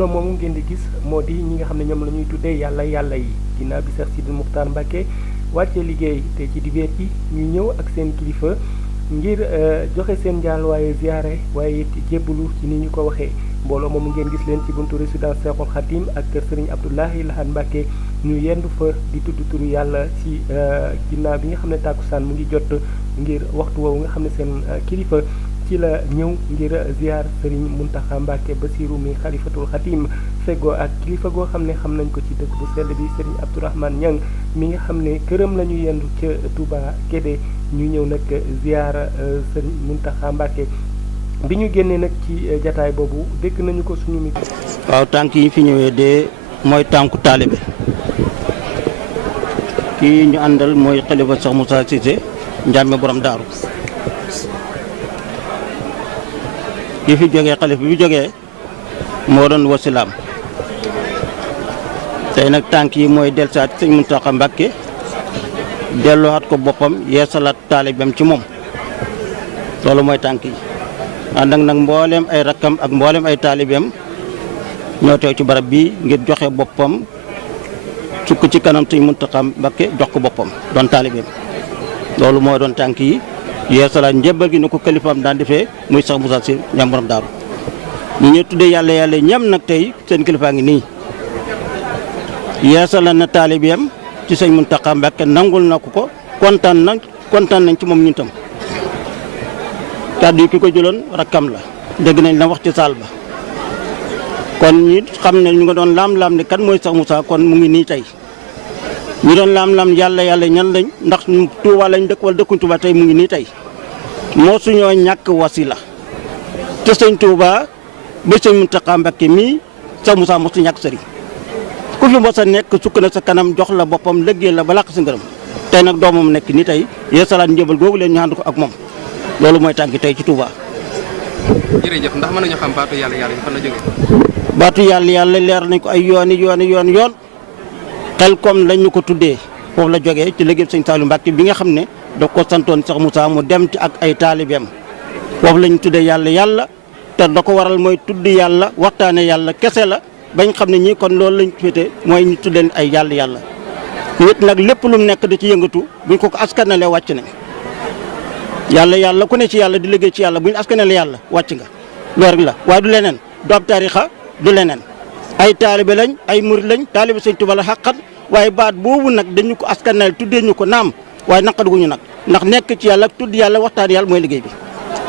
mbooloo moomu ngeen di gis moo di ñi nga xam ne ñoom la ñuy tuddee yàlla yi ginnaaw bi Cheikh Sidi Muxtaar Mbàkke wàccee liggéey te ci dibeer bi ñu ñëw ak seen kilifa ngir joxe seen njaal waaye ziyaare waaye it jébbalu ci ni ñu ko waxee mbooloo moomu ngeen gis leen ci buntu résidence Cheikhul Khadim ak kër Serigne Abdoulahi Lahan Mbàkke ñu yendu fa di tudd turu yàlla ci ginnaaw bi nga xam ne tàkkusaan mu ngi jot ngir waxtu woowu nga xam ne seen kilifa ci la ñëw ngir ziar Serigne Mountakha Mbacke Bassirou mi Khalifatul Khadim feggoo ak kilifa goo xam ne xam nañ ko ci dëkk bu sell bi Serigne Abdourahmane Niang mi nga xam ne këram la ñu yendu ca Touba Guédé ñu ñëw nag ziar Serigne Mountakha Mbacke bi ñu génnee nag ci jataay boobu dégg nañu ko suñu micro. waaw tànk yi fi ñëwee de mooy tànku taalibe kii ñu àndal mooy xalifa Cheikh Moussa Cissé Ndiame Darou kii fi jógee Khalif bi jógee moo doon wasilaam tey nag tànk yi mooy dellusaat sëñ Mountakha Mbacke delloowaat ko boppam yeesalaat taalibeem ci moom loolu mooy tànk yi ànd ak nag mbooleem ay rakkam ak mbooleem ay taalibeem ñoo teew ci barab bii ngir joxe boppam sukk ci kanam sëñ Mountakha Mbacke jox ko boppam doon taalibeem loolu mooy doon tànk yi yeesalaat njëbbal gi ni ko kalifaam daan defee muy Cheikh Moussa si ñam borom daaru ñu ñuy tuddee yàlla ñam nag tey seen kilifaa ngi nii yeesalaat na taalibeem ci sëñ Mountakha Mbacke nangul na ko kontaan nañ ci moom ñun tam kàddu yi ki ko jëloon rakkam la dégg nañ la wax ci saal ba kon ñi xam ne ñu nga doon laam-laam ne kan mooy Cheikh Moussa kon mu ngi nii tey ñu doon laam-laam yàlla ñan lañ ndax Touba lañ dëkk wala dëkkuñ Touba tey mu ngi nii tey moo suñoo ñàkk wasila te sëñ Touba ba sëñ Mountakha Mbacke mii Cheikh Moussa moo su ñàkk sëriñ ku fi mos a nekk sukk na sa kanam jox la boppam lëggee la ba làq si ngërëm tey nag doomam nekk nii tey yeesalaat njëbal googu leen ñu ànd ko ak moom loolu mooy tànki tey ci Touba. jërëjëf ndax mën nañu xam baatu yàlla yi fan la jógee. baatu yàlla leer nañ ko ay yoon xel comme lañ ñu ko tuddee foofu la jógee ci liggéey sëñ Saliou Mbacke bi nga xam ne daf ko santoon Cheikh Moussa mu dem ci ak ay taalibeem foofu lañ tuddee yàlla te da ko waral mooy tudd yàlla waxtaane yàlla kese la bañ xam ne ñii kon loolu lañ féete mooy ñu tuddee ay yàlla nit nag lépp lu mu nekk da ci yëngatu buñ ko askanalee wàcc nañ yàlla ku ne ci yàlla di liggéey ci yàlla buñ askanalee yàlla wàcc nga loolu rek la waaye du leneen du ab tarixa du leneen ay taalibe lañ ay murid lañ taalibe sëñ Tuubaa la xàqat waaye baat boobu nag dañu ko askanal tuddee ñu ko naam waaye naqaduguñu nag ndax nekk ci yàlla tudd yàlla waxtaan yàlla mooy liggéey bi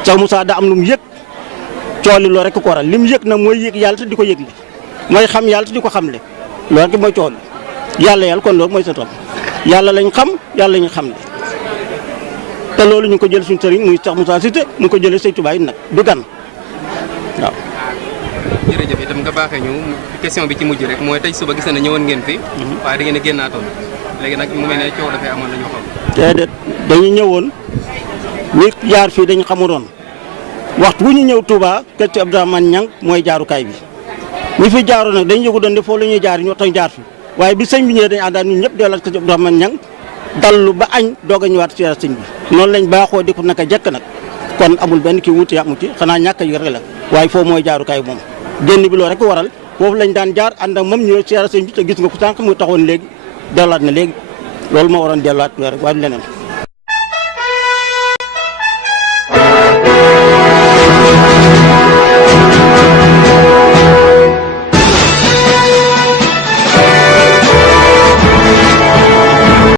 Cheikh Moussa daa am lu mu yëg cooli loo rek ko waral li mu yëg nag mooy yëg yàlla te di ko yëgle mooy xam yàlla te di ko xamle loolu rek mooy cooli yàlla kon loolu mooy sa tom yàlla lañ xam yàlla lañ xamle te loolu ñu ko jël suñu sëriñ muy Cheikh Moussa Cissé mu ko jëlee sëñ Tuubaa yi nag du gan waaw. jërëjëf itam nga baaxee ñu question bi ci mujj rek mooy tey suba gis na ne ñëwoon ngeen fi. waaye da ngeen a génnaatoon léegi nag mu mel ne coow dafay amoon la ñu xam. déedéet dañu ñëwoon ñi jaar fii dañu xamuloon waxtu wu ñu ñëw Touba kër ci Abdourahmane Niang mooy jaarukaay bi ñi fi jaaroon nag dañu yëgu doon ne foofu la ñuy jaar ñu waxtaan jaar fi waaye bi sëñ bi ñëwee dañu àndaan ñun ñëpp delluwaat kër ci Abdourahmane Niang dallu ba añ doog a ñëwaat si sëñ bi noonu lañ baaxoo di ko naka jekk nag kon amul benn kii wuute yàqu ci xanaa ñàkk a yor la waaye foofu mooy jaarukaay moom génn bi loo rek waral foofu lañ daan jaar ànd ak moom ñëw siyaara sëñ bi te gis nga ko sànq mu taxoon léegi delluwaat na léegi loolu moo waroon delluwaat rek waaye du leneen